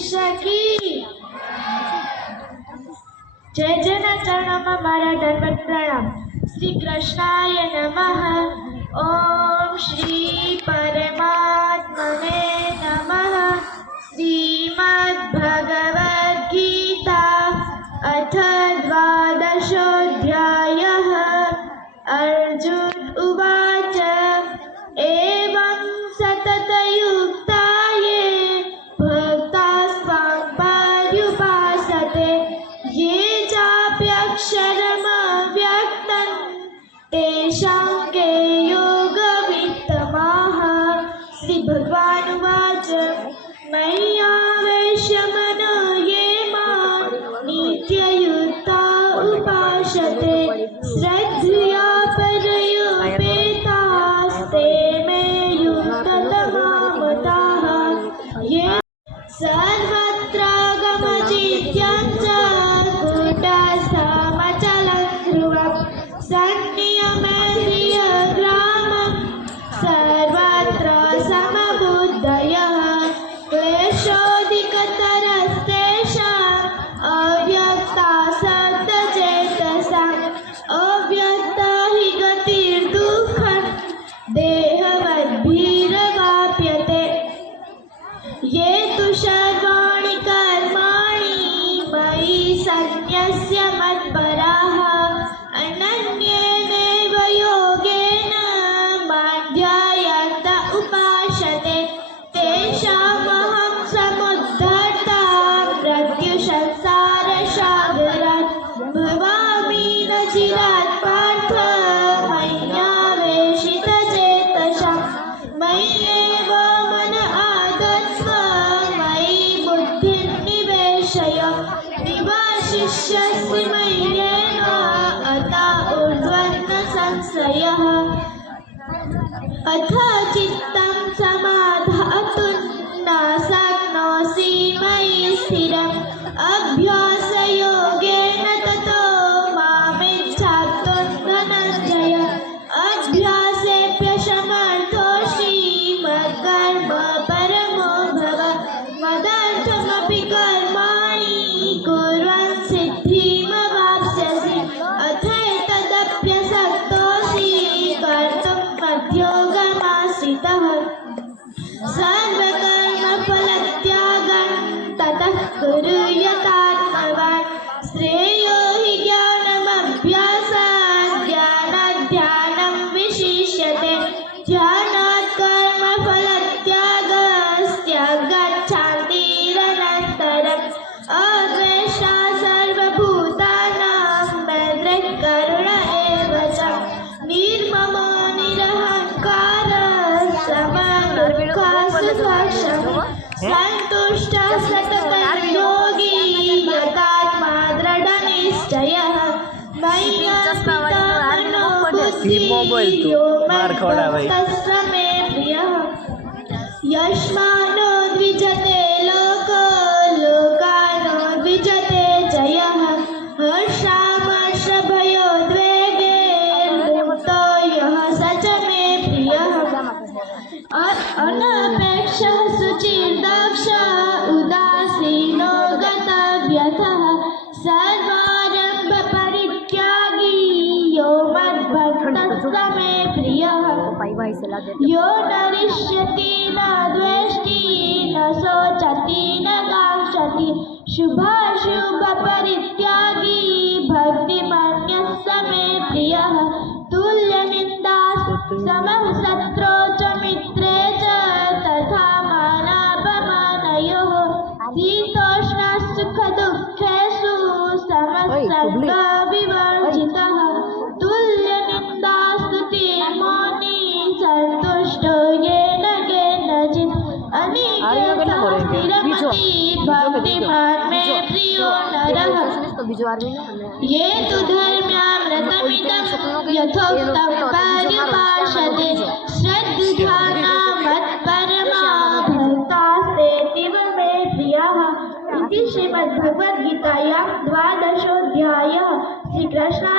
सखी। जय जना चरणों में मारा दंडवत प्रणाम। श्री कृष्णाय नमः। ओम श्री परमात्मने नमः। श्रीमद् भगवद गीता अथ द्वादशोऽध्यायः। अर्जुन उवाच एवं सततयुक्ताये भक्तास्त्वां पर्युपासते ये चाप्यक्षरमव्यक्तं तेषां के योगवित्तमाः। श्री भगवान उवाच मय्यावेश्य मनो ये मां नित्ययुक्ता उपासते श्रद्धया परयोपेतास्ते मे युक्ततमा मताः। ये सर्वत्र गमचित्यं च कूटस्थमचलं ध्रुवं सन्नियमेन्द्रियग्रामं सर्वत्र समबुद्धयः क्लेशोऽधिकतरस्तेषाम् अव्यक्तासक्तचेतसाम् अव्यक्ता हि गतिर्दुःखं देहवद्भिरवाप्यते। ये तु सर्वाणि कर्माणि मयि सन्न्यस्य मत्पराः अनन्येनैव योगेन मां ध्यायन्त उपासते तेषामहं समुद्धर्ता मृत्युसंसारसागरात् भवामि न चिरात् पार्थ मय्यावेशितचेतसाम्। मय्येव मन आगत्व मयि बुद्धिं निवेशय निवासिष्यसि मय्येव अत ऊर्ध्वं संशयः। अथ चित्तं समाधातुं न शक्नोषि मयि स्थिरम् अभ्यासयोगेन ततो मामिच्छाप्तुं धनञ्जय। अभ्यासेऽप्यसमर्थोऽसि मत्कर्म परमो भव मदर्थमपि कर्माणि कुर्वन् सिद्धिमवाप्स्यसि। अथैतदप्यसक्तोऽसि कर्तुं मद्योगमाश्रितः सर्वकर्मफलत्यागं ततः कुरु यतात्मवान्। श्रेयो हि ज्ञानमभ्यासात् ध्यानात् ध्यानं विशिष्यते ध्यानात् कर्मफलत्यागस्त्यागाच्छान्तिरनन्तरम्। अद्वेष्टा सर्वभूतानां मैत्रिः करुण एव च निर्ममो निरहङ्कारः समदुःखसुखक्षमः सन्तुष्टः सततं योगी यतात्मा दृढनिश्चयः। मय्यास्थितो बुद्धिर्यो मद्भक्तः मे प्रियः। यस्मान्नो द्विजते लोको लोकानो द्विजते च यः हर्षामर्षभयोद्वेगे मुक्तो यः स च मे प्रियः। अनपेक्षः शुचिर्दक्ष उदासीनो गतव्यथः सर्वारम्भपरित्यागी यो मद्भक्तः मे प्रियः। यो न रिष्यति न द्वेष्टि न शोचति न काङ्क्षति शुभाशुभपरित्यागी भक्तिमान्यः स मे प्रियः। तुल्यनिन्दास्तमः शत्रौ च मित्रे च तथा मानापमानयोः शीतोष्णसुखदुःखेषु समसङ्गविवर्जितः तुल्यनिन्दास्तुतिर्मौनी सन्तुष्टो येन केनचित् अनिकेतः स्थिरमति भक्तिमान् मे प्रियो नरः। ये तु धर्म्यामृतमिदं यथोक्तं पर्युपासते श्रद्धया मत्परमा भक्तास्तेऽतीव मे प्रियाः। इति श्रीमद्भगवद्गीतायां द्वादशोऽध्यायः। श्रीकृष्णाय